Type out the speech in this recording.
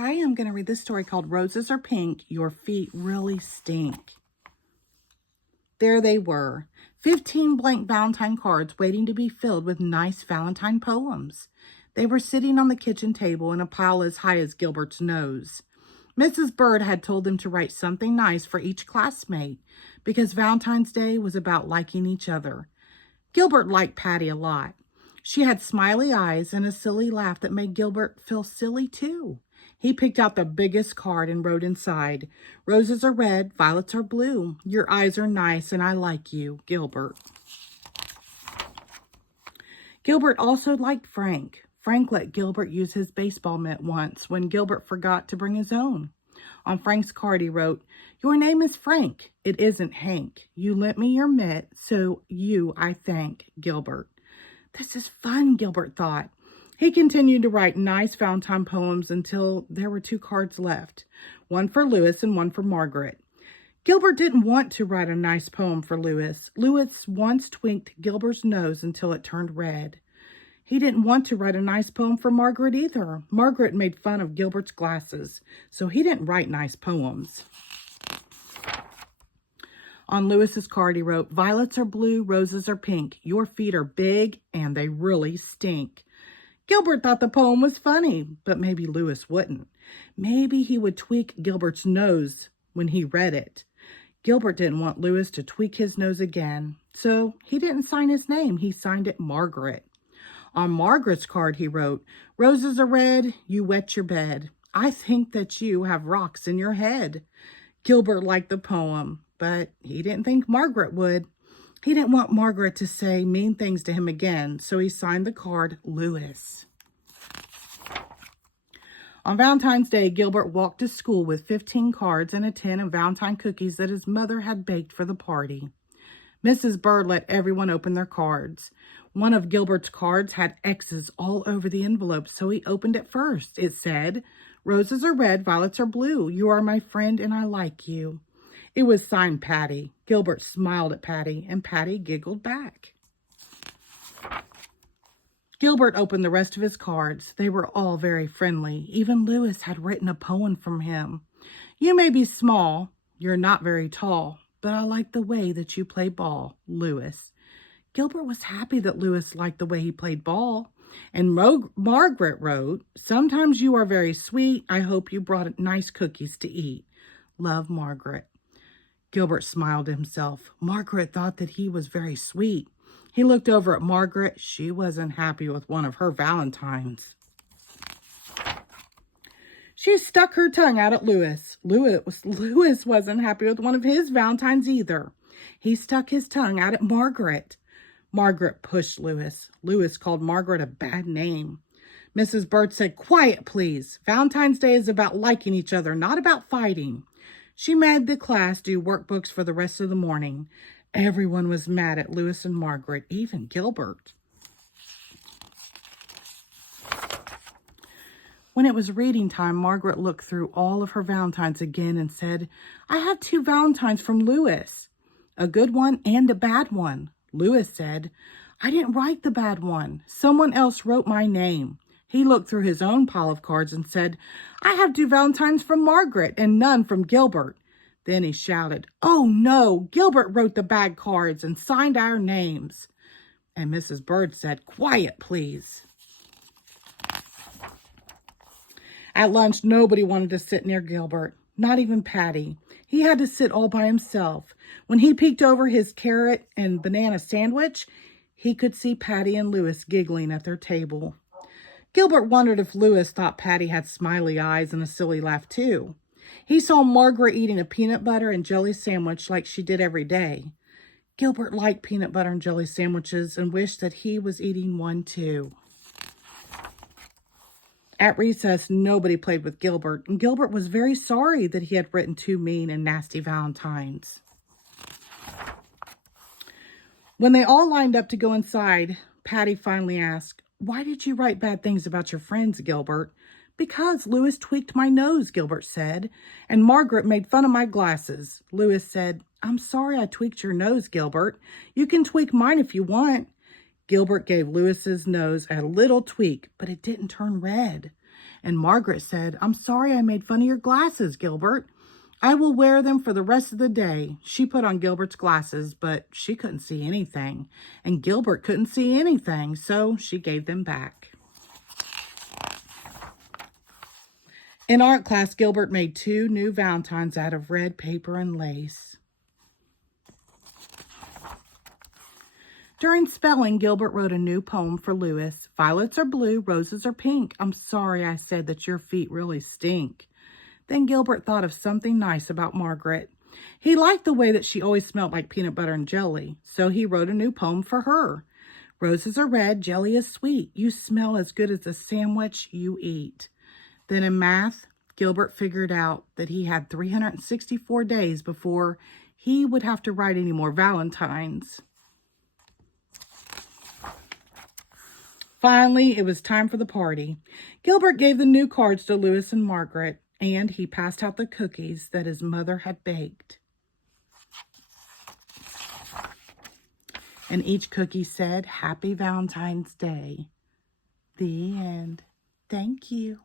Hi, I'm going to read this story called Roses Are Pink, Your Feet Really Stink. There they were, 15 blank Valentine cards waiting to be filled with nice Valentine poems. They were sitting on the kitchen table in a pile as high as Gilbert's nose. Mrs. Bird had told them to write something nice for each classmate because Valentine's Day was about liking each other. Gilbert liked Patty a lot. She had smiley eyes and a silly laugh that made Gilbert feel silly too. He picked out the biggest card and wrote inside, "Roses are red, violets are blue. Your eyes are nice and I like you, Gilbert." Gilbert also liked Frank. Frank let Gilbert use his baseball mitt once when Gilbert forgot to bring his own. On Frank's card he wrote, "Your name is Frank. It isn't Hank. You lent me your mitt, so you I thank, Gilbert." This is fun, Gilbert thought. He continued to write nice Valentine poems until there were 2 cards left, one for Louis and one for Margaret. Gilbert didn't want to write a nice poem for Louis. Louis once tweaked Gilbert's nose until it turned red. He didn't want to write a nice poem for Margaret either. Margaret made fun of Gilbert's glasses, so he didn't write nice poems. On Louis's card he wrote, "Violets are blue, roses are pink. Your feet are big and they really stink." Gilbert thought the poem was funny, but maybe Louis wouldn't. Maybe he would tweak Gilbert's nose when he read it. Gilbert didn't want Louis to tweak his nose again, so he didn't sign his name. He signed it Margaret. On Margaret's card he wrote, "Roses are red, you wet your bed. I think that you have rocks in your head." Gilbert liked the poem, but he didn't think Margaret would. He didn't want Margaret to say mean things to him again, so he signed the card Louis. On Valentine's Day, Gilbert walked to school with 15 cards and a tin of Valentine cookies that his mother had baked for the party. Mrs. Bird let everyone open their cards. One of Gilbert's cards had X's all over the envelope, so he opened it first. It said, "Roses are red, violets are blue. You are my friend and I like you." It was signed Patty. Gilbert smiled at Patty, and Patty giggled back. Gilbert opened the rest of his cards. They were all very friendly. Even Louis had written a poem from him. "You may be small, you're not very tall, but I like the way that you play ball, Louis." Gilbert was happy that Louis liked the way he played ball. And Margaret wrote, "Sometimes you are very sweet. I hope you brought nice cookies to eat. Love, Margaret." Gilbert smiled to himself. Margaret thought that he was very sweet. He looked over at Margaret. She wasn't happy with one of her Valentines. She stuck her tongue out at Louis. Louis wasn't happy with one of his Valentines either. He stuck his tongue out at Margaret. Margaret pushed Louis. Louis called Margaret a bad name. Mrs. Bird said, "Quiet, please. Valentine's Day is about liking each other, not about fighting." She made the class do workbooks for the rest of the morning. Everyone was mad at Louis and Margaret, even Gilbert. When it was reading time, Margaret looked through all of her Valentines again and said, "I have 2 Valentines from Louis, a good one and a bad one." Louis said, "I didn't write the bad one. Someone else wrote my name." He looked through his own pile of cards and said, "I have 2 Valentines from Margaret and none from Gilbert." Then he shouted, "Oh no, Gilbert wrote the bad cards and signed our names." And Mrs. Bird said, "Quiet, please." At lunch, nobody wanted to sit near Gilbert, not even Patty. He had to sit all by himself. When he peeked over his carrot and banana sandwich, he could see Patty and Louis giggling at their table. Gilbert wondered if Louis thought Patty had smiley eyes and a silly laugh too. He saw Margaret eating a peanut butter and jelly sandwich like she did every day. Gilbert liked peanut butter and jelly sandwiches and wished that he was eating one too. At recess, nobody played with Gilbert, and Gilbert was very sorry that he had written 2 mean and nasty Valentines. When they all lined up to go inside, Patty finally asked, "Why did you write bad things about your friends, Gilbert?" "Because Louis tweaked my nose," Gilbert said, "and Margaret made fun of my glasses." Louis said, "I'm sorry I tweaked your nose, Gilbert. You can tweak mine if you want." Gilbert gave Louis's nose a little tweak, but it didn't turn red. And Margaret said, "I'm sorry I made fun of your glasses, Gilbert. I will wear them for the rest of the day." She put on Gilbert's glasses, but she couldn't see anything. And Gilbert couldn't see anything, so she gave them back. In art class, Gilbert made 2 new Valentines out of red paper and lace. During spelling, Gilbert wrote a new poem for Louis. "Violets are blue, roses are pink. I'm sorry I said that your feet really stink." Then Gilbert thought of something nice about Margaret. He liked the way that she always smelled like peanut butter and jelly, so he wrote a new poem for her. "Roses are red, jelly is sweet. You smell as good as a sandwich you eat." Then in math, Gilbert figured out that he had 364 days before he would have to write any more Valentines. Finally, it was time for the party. Gilbert gave the new cards to Louis and Margaret, and he passed out the cookies that his mother had baked. And each cookie said, "Happy Valentine's Day." The end. Thank you.